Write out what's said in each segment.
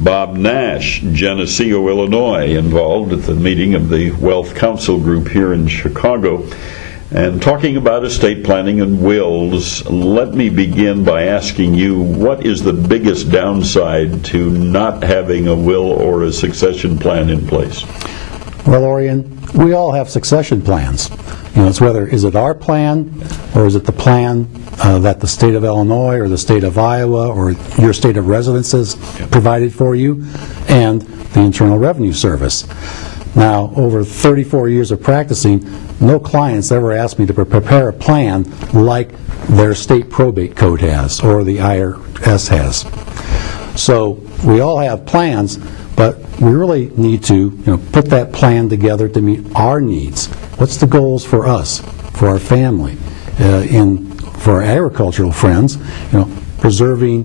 Bob Nash, Geneseo, Illinois, involved at the meeting of the WealthCounsel group here in Chicago. And talking about estate planning and wills, let me begin by asking you, what is the biggest downside to not having a will or a succession plan in place? Well, Orion, we all have succession plans. It's whether, is it our plan, or is it the plan that the state of Illinois or the state of Iowa or your state of residence has provided for you, and the Internal Revenue Service. Now, over 34 years of practicing, no clients ever asked me to prepare a plan like their state probate code has or the IRS has. So we all have plans, but we really need to put that plan together to meet our needs. What's the goals for us, for our family, for our agricultural friends, preserving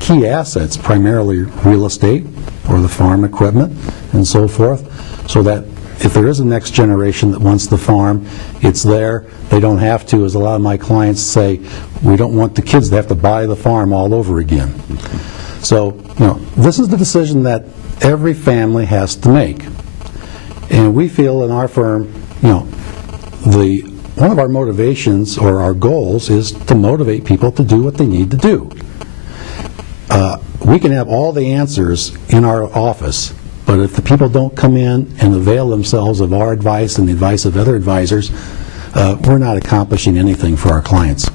key assets, primarily real estate or the farm equipment and so forth, so that if there is a next generation that wants the farm, it's there. They don't have to, as a lot of my clients say, we don't want the kids to have to buy the farm all over again. So, this is the decision that every family has to make. And we feel in our firm, one of our motivations or our goals is to motivate people to do what they need to do. We can have all the answers in our office, but if the people don't come in and avail themselves of our advice and the advice of other advisors, we're not accomplishing anything for our clients.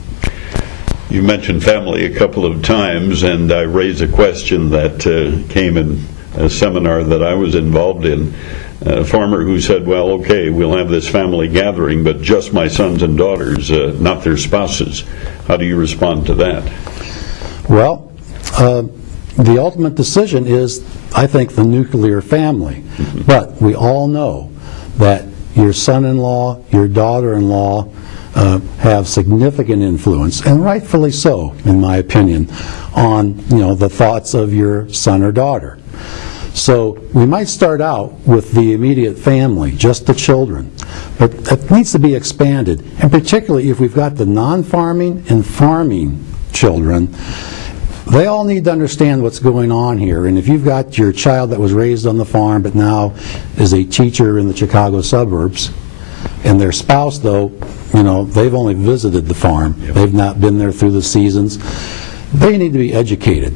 You mentioned family a couple of times, and I raised a question that came in a seminar that I was involved in. A farmer who said, well, okay, we'll have this family gathering, but just my sons and daughters, not their spouses. How do you respond to that? Well, the ultimate decision is, I think, the nuclear family. But we all know that your son-in-law, your daughter-in-law have significant influence, and rightfully so, in my opinion, on the thoughts of your son or daughter. So we might start out with the immediate family, just the children, but it needs to be expanded, and particularly if we've got the non-farming and farming children. They all need to understand what's going on here, and if you've got your child that was raised on the farm but now is a teacher in the Chicago suburbs, and their spouse, though, they've only visited the farm, they've not been there through the seasons, they need to be educated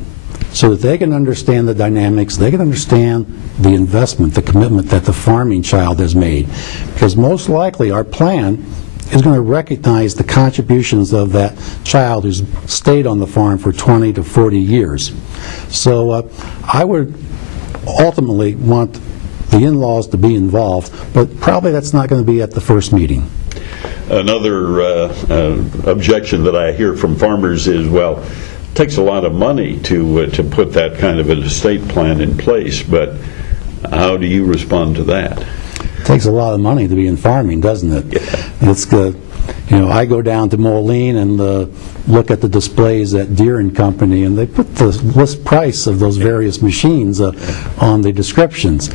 so that they can understand the dynamics, they can understand the investment, the commitment that the farming child has made. Because most likely our plan is going to recognize the contributions of that child who's stayed on the farm for 20 to 40 years. So I would ultimately want the in-laws to be involved, but probably that's not going to be at the first meeting. Another objection that I hear from farmers is, well, it takes a lot of money to put that kind of an estate plan in place, but how do you respond to that? It takes a lot of money to be in farming, doesn't it? Yeah. It's good. I go down to Moline and look at the displays at Deere and Company, and they put the list price of those various machines on the descriptions.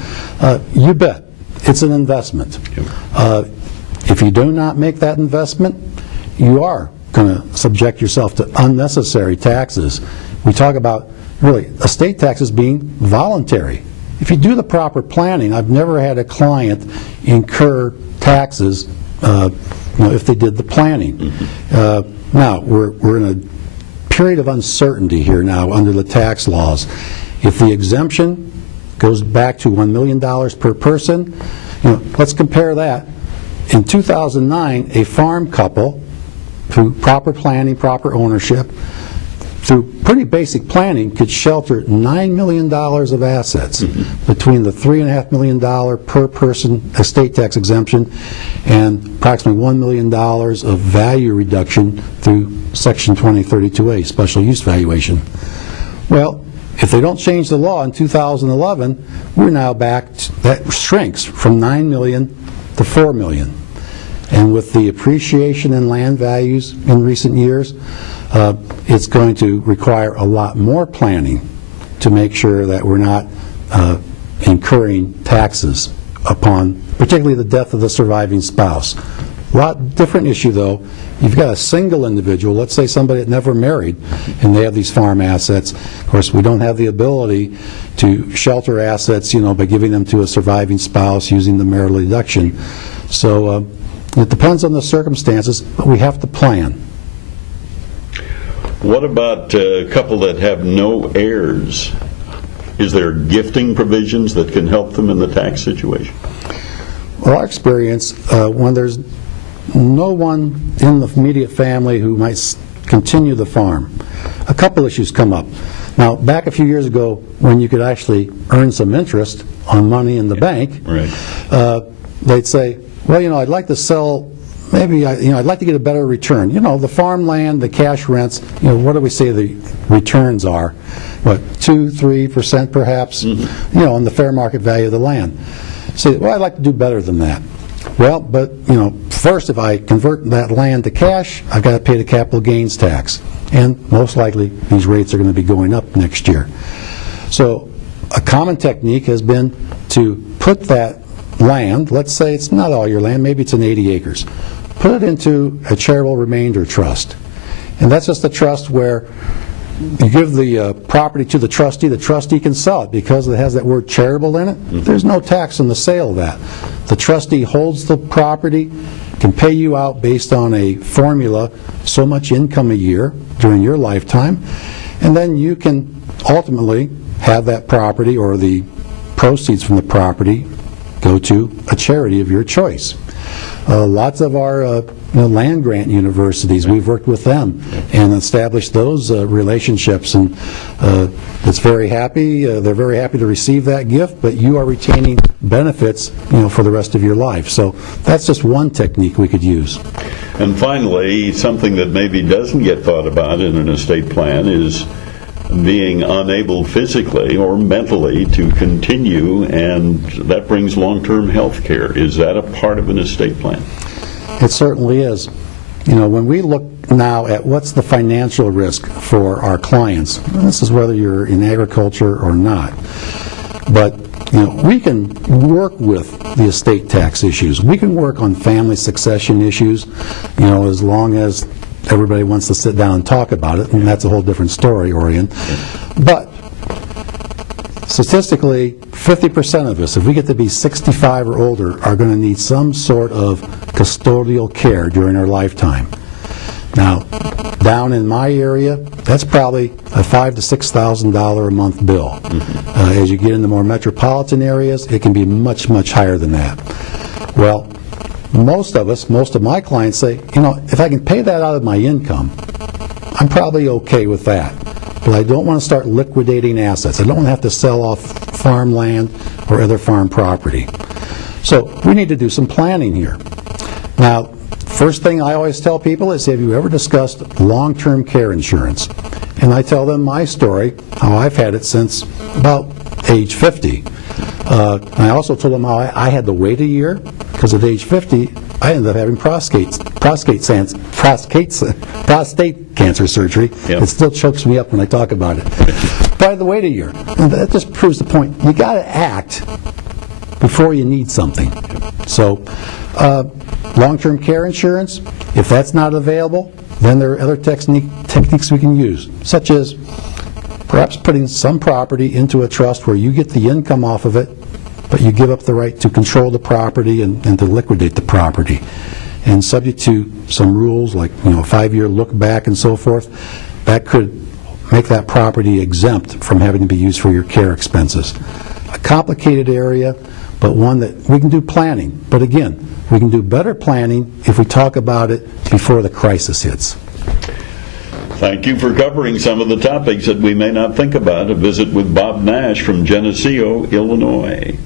You bet. It's an investment. If you do not make that investment, you are going to subject yourself to unnecessary taxes. We talk about, really, estate taxes being voluntary. If you do the proper planning, I've never had a client incur taxes if they did the planning. Now, we're in a period of uncertainty here now under the tax laws. If the exemption goes back to $1 million per person, let's compare that. In 2009, a farm couple, through proper planning, proper ownership, through pretty basic planning, could shelter $9 million of assets between the $3.5 million per person estate tax exemption and approximately $1 million of value reduction through Section 2032A, special use valuation. Well, if they don't change the law in 2011, we're now back, that shrinks from $9 million to $4 million. And with the appreciation in land values in recent years, it's going to require a lot more planning to make sure that we're not incurring taxes upon, particularly the death of the surviving spouse. A lot different issue, though. You've got a single individual, let's say somebody that never married, and they have these farm assets. Of course, we don't have the ability to shelter assets, by giving them to a surviving spouse using the marital deduction. So it depends on the circumstances, but we have to plan. What about a couple that have no heirs? Is there gifting provisions that can help them in the tax situation? Well, our experience, when there's no one in the immediate family who might continue the farm, a couple issues come up. Now, back a few years ago, when you could actually earn some interest on money in the bank, right, they'd say, well, I'd like to sell, maybe, I'd like to get a better return. The farmland, the cash rents, what do we say the returns are? What, 2-3% perhaps, on the fair market value of the land. Say, well, I'd like to do better than that. Well, but, first, if I convert that land to cash, I've got to pay the capital gains tax. And most likely, these rates are going to be going up next year. So a common technique has been to put that land, let's say it's not all your land, maybe it's an 80 acres, put it into a charitable remainder trust. And that's just a trust where you give the property to the trustee can sell it because it has that word charitable in it. There's no tax on the sale of that. The trustee holds the property, can pay you out based on a formula, so much income a year during your lifetime, and then you can ultimately have that property or the proceeds from the property go to a charity of your choice. Lots of our land grant universities, we've worked with them and established those relationships, and it's very happy. They're very happy to receive that gift, but you are retaining benefits, for the rest of your life. So that's just one technique we could use. And finally, something that maybe doesn't get thought about in an estate plan is being unable physically or mentally to continue, and that brings long-term health care. Is that a part of an estate plan? It certainly is. When we look now at what's the financial risk for our clients, this is whether you're in agriculture or not, but we can work with the estate tax issues. We can work on family succession issues, as long as everybody wants to sit down and talk about it, and that's a whole different story, Orion. But statistically, 50% of us, if we get to be 65 or older, are going to need some sort of custodial care during our lifetime. Now, down in my area, that's probably a $5,000 to $6,000 a month bill. As you get into more metropolitan areas, it can be much, much higher than that. Well, most of my clients say, if I can pay that out of my income, I'm probably okay with that. But I don't want to start liquidating assets. I don't want to have to sell off farmland or other farm property. So we need to do some planning here. Now, first thing I always tell people is, have you ever discussed long-term care insurance? And I tell them my story, how I've had it since about age 50. I also told them how I had to wait a year, because at age 50, I ended up having prostate cancer surgery. Yep. It still chokes me up when I talk about it. But I had to wait a year. And that just proves the point. You got to act before you need something. So, long-term care insurance, if that's not available, then there are other techniques we can use, such as perhaps putting some property into a trust where you get the income off of it, but you give up the right to control the property and to liquidate the property. And subject to some rules like, a 5-year look back and so forth, that could make that property exempt from having to be used for your care expenses. A complicated area, but one that we can do planning. But again, we can do better planning if we talk about it before the crisis hits. Thank you for covering some of the topics that we may not think about. A visit with Bob Nash from Geneseo, Illinois.